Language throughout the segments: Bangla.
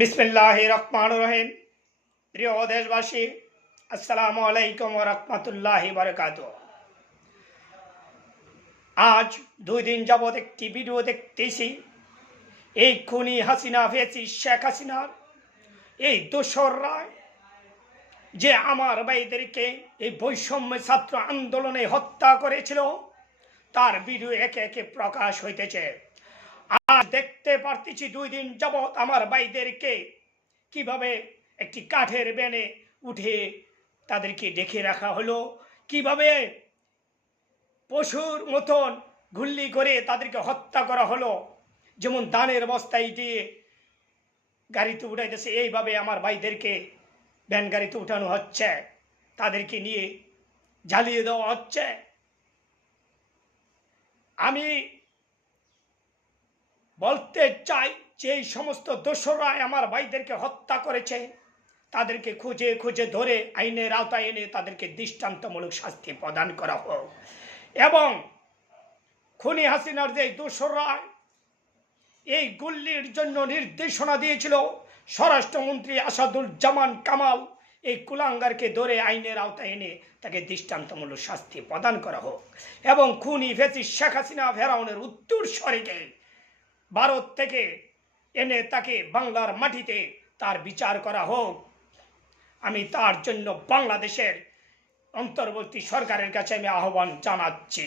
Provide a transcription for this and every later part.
বিসমিল্লাহির রহমানির রহিম। প্রিয় দেশবাসী, আসসালামু আলাইকুম ওয়া রাহমাতুল্লাহি ওয়া বারাকাতুহু। আজ 2 দিন যাবৎ একটি ভিডিও দেখতেছি। এই খুনি হাসিনা শেখ হাসিনার এই দোসররা যে আমার ভাইদেরকে এই বৈষম্য ছাত্র আন্দোলনে হত্যা করেছিল, তার ভিডিও একে একে প্রকাশ হইতেছে। আজ দেখতে পারতেছি 2 দিন যাবৎ আমার ভাইদেরকে কিভাবে একটি কাঠের ব্যানে উঠে তাদেরকে ডেকে রাখা হলো, কিভাবে পশুর মতন গুল্লি করে তাদেরকে হত্যা করা হলো। যেমন ধানের বস্তায় দিয়ে গাড়িতে উঠাইতেছে, এইভাবে আমার ভাইদেরকে ভ্যান গাড়িতে উঠানো হচ্ছে, তাদেরকে নিয়ে জ্বালিয়ে দেওয়া হচ্ছে। আমি বলতে চাই যে এই সমস্ত দোসররা আমার ভাইদেরকে হত্যা করেছে, তাদেরকে খুঁজে খুঁজে ধরে আইনের আওতায় এনে তাদেরকে দৃষ্টান্তমূলক শাস্তি প্রদান করা হোক। এবং খুনি হাসিনার যে দোসররা এই গুল্লির জন্য নির্দেশনা দিয়েছিল, স্বরাষ্ট্রমন্ত্রী আসাদুজ্জামান কামাল, এই কুলাঙ্গারকে ধরে আইনের আওতায় এনে তাকে দৃষ্টান্তমূলক শাস্তি প্রদান করা হোক। এবং খুনি ফ্যাসিস্ট শেখ হাসিনা ফেরাউনের উত্তরসূরিকে ভারত থেকে এনে তাকে বাংলার মাটিতে তার বিচার করা হোক। আমি তার জন্য বাংলাদেশের অন্তর্বর্তী সরকারের কাছে আমি আহ্বান জানাচ্ছি।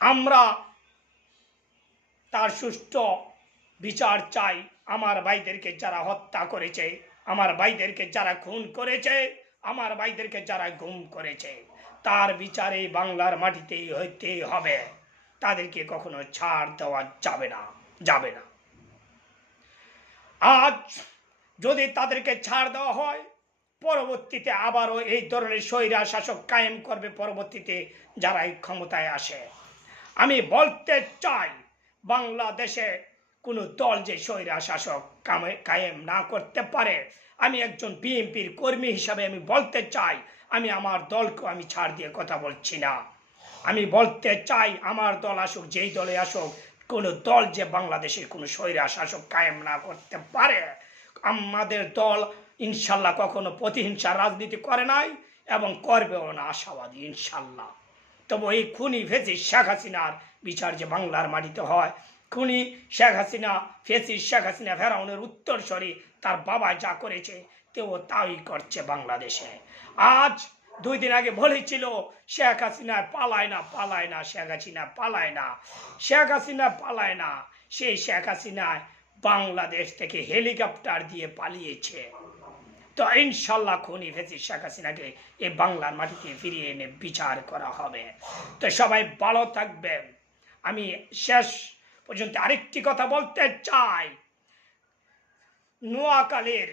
আমরা তার সুষ্ঠু বিচার চাই। আমার ভাইদেরকে যারা হত্যা করেছে, আমার ভাইদেরকে যারা খুন করেছে, আমার ভাইদেরকে যারা গুম করেছে, তার বিচারে বাংলার মাটিতেই হইতে হবে। তাদেরকে কখনো ছাড় দেওয়া যাবে না। আজ যদি তাদেরকে ছাড় দেওয়া হয়, পরবর্তীতে আবারও এই ধরনের স্বৈরা শাসক কায়েম করবে পরবর্তীতে যারা এই ক্ষমতায় আসে। আমি বলতে চাই, বাংলাদেশে কোনো দল যে স্বৈরা শাসক কায়েম না করতে পারে। আমি একজন বিএনপির কর্মী হিসাবে আমি বলতে চাই, আমি আমার দলকে আমি ছাড় দিয়ে কথা বলছি না। আমি বলতে চাই, আমার দল আসুক, যেই দলে আসুক, কোনো দল যে বাংলাদেশের কোনো স্বৈরা শাসক কায়েম না করতে পারে। আমাদের দল ইনশাল্লাহ কখনো প্রতিহিংসা রাজনীতি করে নাই এবং করবেও না, আশাবাদী ইনশাল্লাহ। তবে এই খুনি ফ্যাসিস্ট শেখ হাসিনার বিচার যে বাংলার মাটিতে হয়। খুনি শেখ হাসিনা ফ্যাসিস্ট শেখ হাসিনা ফেরাউনের উত্তরসূরি, তার বাবা যা করেছে তেও তাই করছে বাংলাদেশে। আজ 2 দিন আগে বলেছিল শেখ হাসিনা পালায় না, শেখ হাসিনা পালায় না, শেখ হাসিনা পালায় না। সেই শেখ হাসিনা বাংলাদেশ থেকে হেলিকপ্টার দিয়ে পালিয়েছে। তো ইনশাল্লাহ খুনি ফ্যাসিস্ট শেখ হাসিনাকে এই বাংলার মাটিতে ফিরিয়ে এনে বিচার করা হবে। তো সবাই ভালো থাকবেন। আমি শেষ পর্যন্ত আরেকটি কথা বলতে চাই। নোয়াখালীর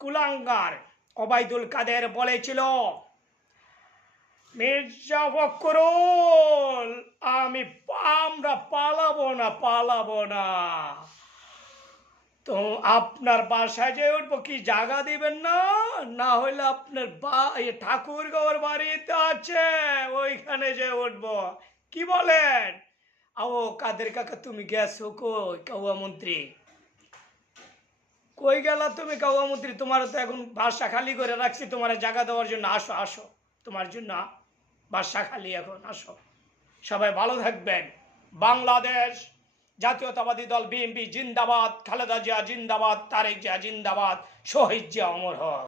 কুলাঙ্গার ওবায়দুল কাদের বলেছিল, মির্জা ফখরুল আমরা পালাবো না। তো আপনার বাসায় যে উঠবো, কি জায়গা দিবেন না? না হইলে আপনার ঠাকুরগাঁওর বাড়িতে আছে, ওইখানে যে উঠবো। কি বলেন? ও কাদের কাকা, তুমি গেছো কই? কাউয়া মন্ত্রী কই গেলা তুমি? কাউয়া মন্ত্রী, তোমার তো এখন বাসা খালি করে রাখছি তোমার জায়গা দেওয়ার জন্য। আসো, তোমার জন্য বাসা খালি, এখন আসো। সবাই ভালো থাকবেন। বাংলাদেশ জাতীয়তাবাদী দল বিএনপি জিন্দাবাদ, খালেদা জিয়া জিন্দাবাদ, তারেক জিয়া জিন্দাবাদ, শহীদ জিয়া অমর হোক।